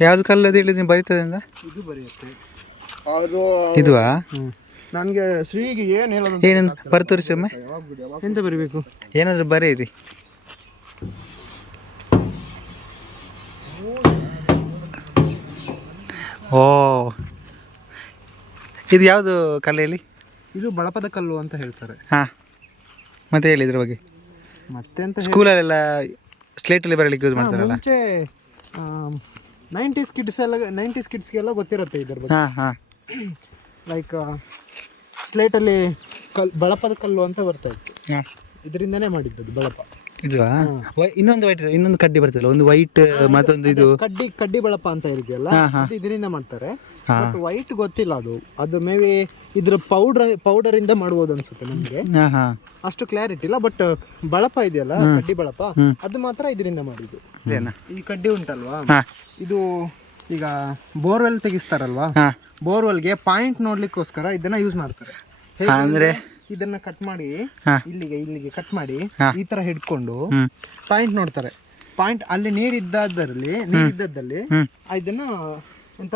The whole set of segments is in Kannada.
ಯಾವ್ದು ಕಲ್ಲು ಅದು ಹೇಳಿದ್ ನೀವು ಬರೀತದೆ ಇದು ಬರೆಯುತ್ತೆ. ಅವರು ಇದುವಾ? ನನಗೆ ಶ್ರೀಗೆ ಏನು ಹೇಳೋದು ಏನೇನು ಬರ್ ತೋರಿಸಿ ಒಮ್ಮೆ ಎಂತ ಬರಿಬೇಕು? ಏನಾದರೂ ಬರೀರಿ ಓ. ಇದು ಯಾವುದು ಕಲೆಯಲ್ಲಿ ಇದು ಬಳಪದ ಕಲ್ಲು ಅಂತ ಹೇಳ್ತಾರೆ. ಹಾಂ. ಮತ್ತೆ ಹೇಳಿ ಇದ್ರ ಬಗ್ಗೆ. ಮತ್ತೆ ಅಂತ ಸ್ಕೂಲಲ್ಲೆಲ್ಲ ಸ್ಲೇಟಲ್ಲಿ ಬರಲಿಕ್ಕೆ ಯೂಸ್ ಮಾಡ್ತಾರಲ್ಲ? ಮುಂಚೆ ನೈಂಟೀಸ್ ಕಿಡ್ಸ್ ಎಲ್ಲ ನೈಂಟೀಸ್ ಕಿಡ್ಸ್ಗೆಲ್ಲ ಗೊತ್ತಿರುತ್ತೆ ಇದ್ರ ಬಗ್ಗೆ. ಹಾಂ ಹಾಂ. ಲೈಕ್ ಸ್ಲೇಟಲ್ಲಿ ಕಲ್ ಬಳಪದ ಕಲ್ಲು ಅಂತ ಬರ್ತಾ ಇತ್ತು. ಹಾಂ. ಇದರಿಂದನೇ ಮಾಡಿದ್ದದು ಬಳಪ. ಇದುವಾ? ವೈ- ಇನ್ನೊಂದು ವೈಟ್ ಇನ್ನೊಂದು ಕಡ್ಡಿ ಬರ್ತದಲ್ಲ ಒಂದು ವೈಟ್ ಮತ್ತೊಂದು ಇದು. ಕಡ್ಡಿ ಕಡ್ಡಿ ಬಳಪ ಅಂತ ಇದೆಯಲ್ಲ. ಅದು ಇದರಿಂದ ಮಾಡ್ತಾರೆ. ಬಟ್ ವೈಟ್ ಗೊತ್ತಿಲ್ಲ ಅದು. ಅದು ಮೇ ಬಿ ಇದ್ರ ಪೌಡರ್ ಪೌಡರ್ ಇಂದ ಮಾಡ್ಬೋದು ಅನ್ಸುತ್ತೆ ನಮಗೆ. ಅಷ್ಟು ಕ್ಲಾರಿಟಿ ಇಲ್ಲ ಬಟ್ ಬಳಪ ಇದೆಯಲ್ಲ ಕಡ್ಡಿ ಬಳಪ ಅದು ಮಾತ್ರ ಇದರಿಂದ ಮಾಡಿದ್ದು. ಏನ ಈ ಕಡ್ಡಿ ಉಂಟಲ್ವಾ? ಇದು ಈಗ ಬೋರ್ವೆಲ್ ತೆಗಿಸ್ತಾರಲ್ವಾ? ಬೋರ್ವೆಲ್ ಬೋರ್ವೆಲ್ಗೆ ಪಾಯಿಂಟ್ ನೋಡ್ಲಿಕ್ಕೋಸ್ಕರ ಇದನ್ನ ಯೂಸ್ ಮಾಡ್ತಾರೆ. ಅಂದ್ರೆ ಇದನ್ನ ಕಟ್ ಮಾಡಿ ಇಲ್ಲಿಗೆ ಇಲ್ಲಿಗೆ ಕಟ್ ಮಾಡಿ ಈ ತರ ಹಿಡ್ಕೊಂಡು ಪಾಯಿಂಟ್ ನೋಡ್ತಾರೆ. ಪಾಯಿಂಟ್ ಅಲ್ಲಿ ನೀರಿದ್ದಲ್ಲಿ ನೀರಿದ್ದದಲ್ಲಿ ಆ ಇದನ್ನ ಎಂತ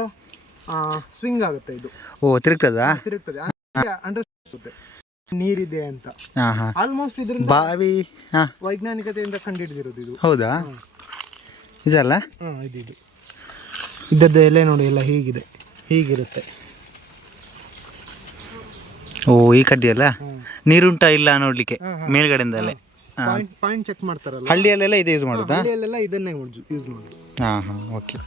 ಸ್ವಿಂಗ್ ಆಗುತ್ತೆ ಇದು. ಓ ತಿರುಗ್ತದ? ತಿರುಗ್ತದೆ. ನೀರಿದೆ ಅಂತ. ಆಲ್ಮೋಸ್ಟ್ ಇದರಿಂದ ಬಾವಿ ವೈಜ್ಞಾನಿಕತೆಯಿಂದ ವೈಜ್ಞಾನಿಕತೆಯಿಂದ ಕಂಡುಹಿಡಿದಿರೋದು ಇದು ಹೌದಾ ಇದಲ್ಲ? ಹಾ ಇದು ಇದು ಇದ್ದದ್ದು ಎಲೆ ನೋಡಿ ಎಲ್ಲ ಹೀಗಿದೆ. ಹೀಗಿರುತ್ತೆ. ಓ ಈ ಕಡ್ಡಿಯಲ್ಲ. ನೀರುಂಟಾ ಇಲ್ಲ ನೋಡ್ಲಿಕ್ಕೆ. ಮೇಲ್ಗಡೆಯಿಂದಲೇ. ಪಾಯಿಂಟ್ ಪಾಯಿಂಟ್ ಚೆಕ್ ಮಾಡ್ತಾರಲ್ಲ? ಹಳ್ಳಿಯಲ್ಲೆಲ್ಲ ಇದೆ ಯೂಸ್ ಮಾಡೋದಾ? ಹಳ್ಳಿಯಲ್ಲೆಲ್ಲ ಇದನ್ನೇ ಯೂಸ್ ಮಾಡೋದು. ಹಾಂ ಹಾಂ ಓಕೆ